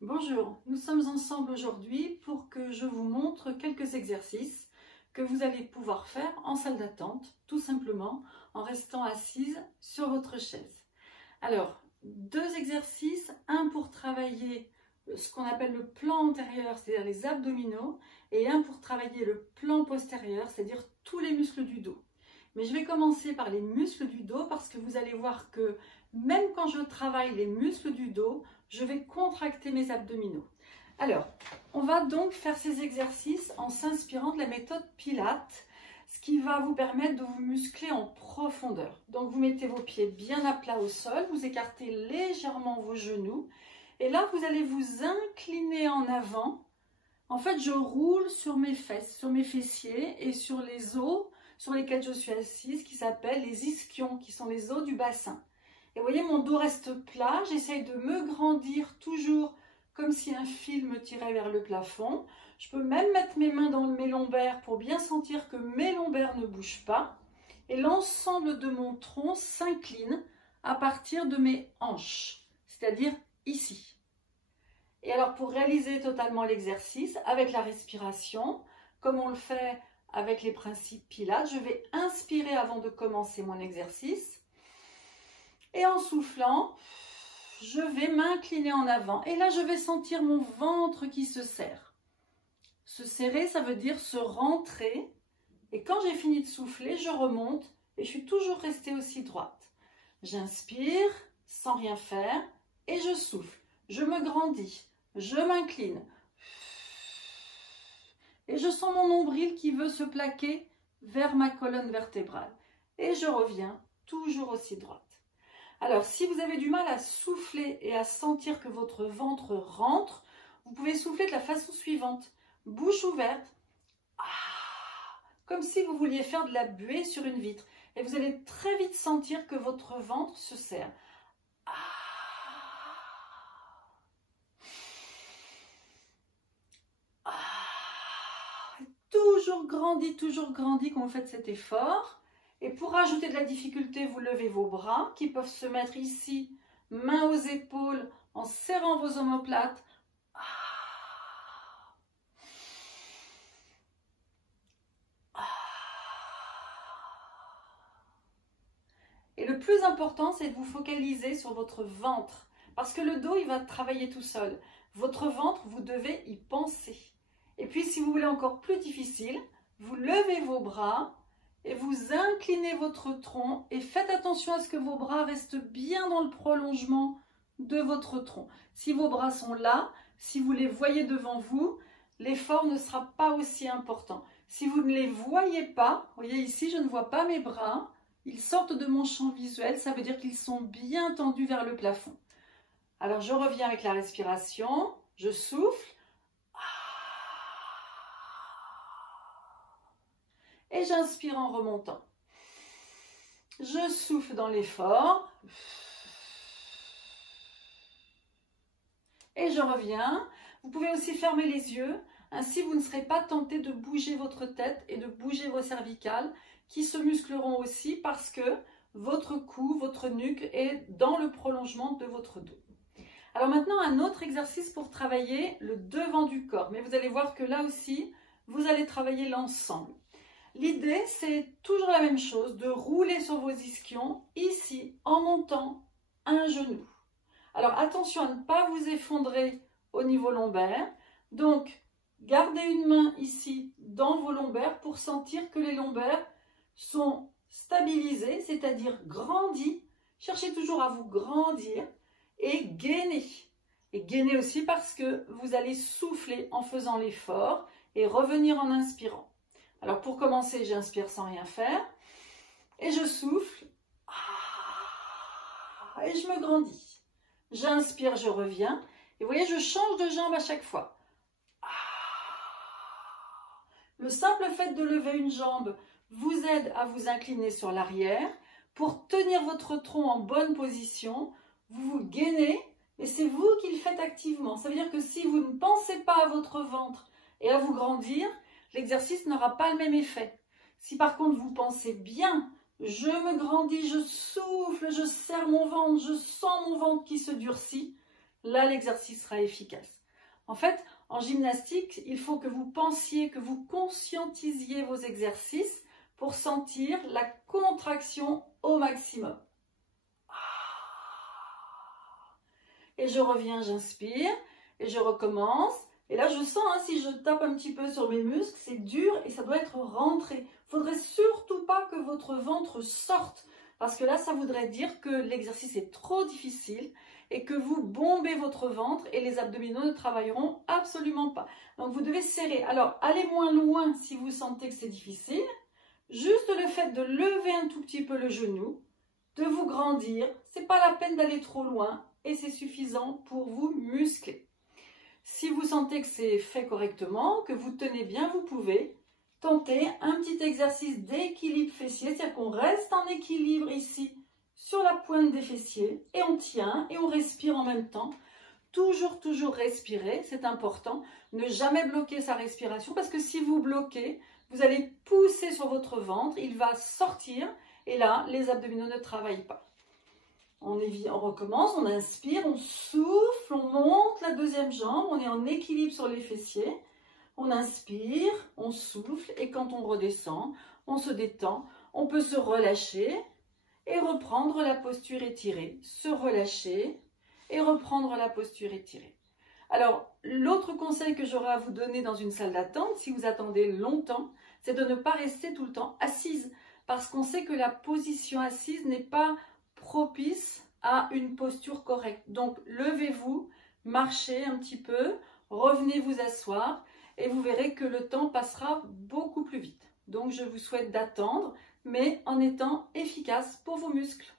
Bonjour, nous sommes ensemble aujourd'hui pour que je vous montre quelques exercices que vous allez pouvoir faire en salle d'attente, tout simplement en restant assise sur votre chaise. Alors, deux exercices, un pour travailler ce qu'on appelle le plan antérieur, c'est-à-dire les abdominaux, et un pour travailler le plan postérieur, c'est-à-dire tous les muscles du dos. Mais je vais commencer par les muscles du dos parce que vous allez voir que même quand je travaille les muscles du dos, je vais contracter mes abdominaux. Alors, on va donc faire ces exercices en s'inspirant de la méthode Pilates, ce qui va vous permettre de vous muscler en profondeur. Donc, vous mettez vos pieds bien à plat au sol, vous écartez légèrement vos genoux, et là, vous allez vous incliner en avant. En fait, je roule sur mes fesses, sur mes fessiers et sur les os sur lesquels je suis assise, qui s'appellent les ischions, qui sont les os du bassin. Et vous voyez, mon dos reste plat, j'essaye de me grandir toujours comme si un fil me tirait vers le plafond. Je peux même mettre mes mains dans mes lombaires pour bien sentir que mes lombaires ne bougent pas. Et l'ensemble de mon tronc s'incline à partir de mes hanches, c'est-à-dire ici. Et alors, pour réaliser totalement l'exercice, avec la respiration, comme on le fait avec les principes Pilates, je vais inspirer avant de commencer mon exercice. Et en soufflant, je vais m'incliner en avant. Et là, je vais sentir mon ventre qui se serre. Se serrer, ça veut dire se rentrer. Et quand j'ai fini de souffler, je remonte et je suis toujours restée aussi droite. J'inspire sans rien faire et je souffle. Je me grandis, je m'incline. Et je sens mon nombril qui veut se plaquer vers ma colonne vertébrale. Et je reviens toujours aussi droite. Alors, si vous avez du mal à souffler et à sentir que votre ventre rentre, vous pouvez souffler de la façon suivante. Bouche ouverte, comme si vous vouliez faire de la buée sur une vitre. Et vous allez très vite sentir que votre ventre se serre. Toujours grandi quand vous faites cet effort. Et pour rajouter de la difficulté, vous levez vos bras qui peuvent se mettre ici, mains aux épaules, en serrant vos omoplates. Et le plus important, c'est de vous focaliser sur votre ventre. Parce que le dos, il va travailler tout seul. Votre ventre, vous devez y penser. Et puis, si vous voulez encore plus difficile, vous levez vos bras et vous inclinez votre tronc et faites attention à ce que vos bras restent bien dans le prolongement de votre tronc. Si vos bras sont là, si vous les voyez devant vous, l'effort ne sera pas aussi important. Si vous ne les voyez pas, vous voyez ici, je ne vois pas mes bras, ils sortent de mon champ visuel, ça veut dire qu'ils sont bien tendus vers le plafond. Alors je reviens avec la respiration, je souffle. Et j'inspire en remontant. Je souffle dans l'effort. Et je reviens. Vous pouvez aussi fermer les yeux. Ainsi, vous ne serez pas tenté de bouger votre tête et de bouger vos cervicales qui se muscleront aussi parce que votre cou, votre nuque est dans le prolongement de votre dos. Alors maintenant, un autre exercice pour travailler le devant du corps. Mais vous allez voir que là aussi, vous allez travailler l'ensemble. L'idée, c'est toujours la même chose, de rouler sur vos ischions, ici, en montant un genou. Alors, attention à ne pas vous effondrer au niveau lombaire. Donc, gardez une main ici dans vos lombaires pour sentir que les lombaires sont stabilisés, c'est-à-dire grandis. Cherchez toujours à vous grandir et gainer. Et gainer aussi parce que vous allez souffler en faisant l'effort et revenir en inspirant. Alors pour commencer, j'inspire sans rien faire et je souffle et je me grandis. J'inspire, je reviens et vous voyez, je change de jambe à chaque fois. Le simple fait de lever une jambe vous aide à vous incliner sur l'arrière. Pour tenir votre tronc en bonne position, vous vous gainez et c'est vous qui le faites activement. Ça veut dire que si vous ne pensez pas à votre ventre et à vous grandir, l'exercice n'aura pas le même effet. Si par contre vous pensez bien, je me grandis, je souffle, je serre mon ventre, je sens mon ventre qui se durcit, là l'exercice sera efficace. En fait, en gymnastique, il faut que vous pensiez, que vous conscientisiez vos exercices pour sentir la contraction au maximum. Et je reviens, j'inspire et je recommence. Et là, je sens, hein, si je tape un petit peu sur mes muscles, c'est dur et ça doit être rentré. Il ne faudrait surtout pas que votre ventre sorte parce que là, ça voudrait dire que l'exercice est trop difficile et que vous bombez votre ventre et les abdominaux ne travailleront absolument pas. Donc, vous devez serrer. Alors, allez moins loin si vous sentez que c'est difficile. Juste le fait de lever un tout petit peu le genou, de vous grandir, ce n'est pas la peine d'aller trop loin et c'est suffisant pour vous muscler. Si vous sentez que c'est fait correctement, que vous tenez bien, vous pouvez tenter un petit exercice d'équilibre fessier, c'est-à-dire qu'on reste en équilibre ici sur la pointe des fessiers et on tient et on respire en même temps. Toujours respirer, c'est important. Ne jamais bloquer sa respiration parce que si vous bloquez, vous allez pousser sur votre ventre, il va sortir et là, les abdominaux ne travaillent pas. On recommence, on inspire, on souffle, on monte la deuxième jambe, on est en équilibre sur les fessiers. On inspire, on souffle et quand on redescend, on se détend. On peut se relâcher et reprendre la posture étirée. Se relâcher et reprendre la posture étirée. Alors, l'autre conseil que j'aurais à vous donner dans une salle d'attente, si vous attendez longtemps, c'est de ne pas rester tout le temps assise. Parce qu'on sait que la position assise n'est pas propice à une posture correcte. Donc, levez-vous, marchez un petit peu, revenez vous asseoir et vous verrez que le temps passera beaucoup plus vite. Donc, je vous souhaite d'attendre, mais en étant efficace pour vos muscles.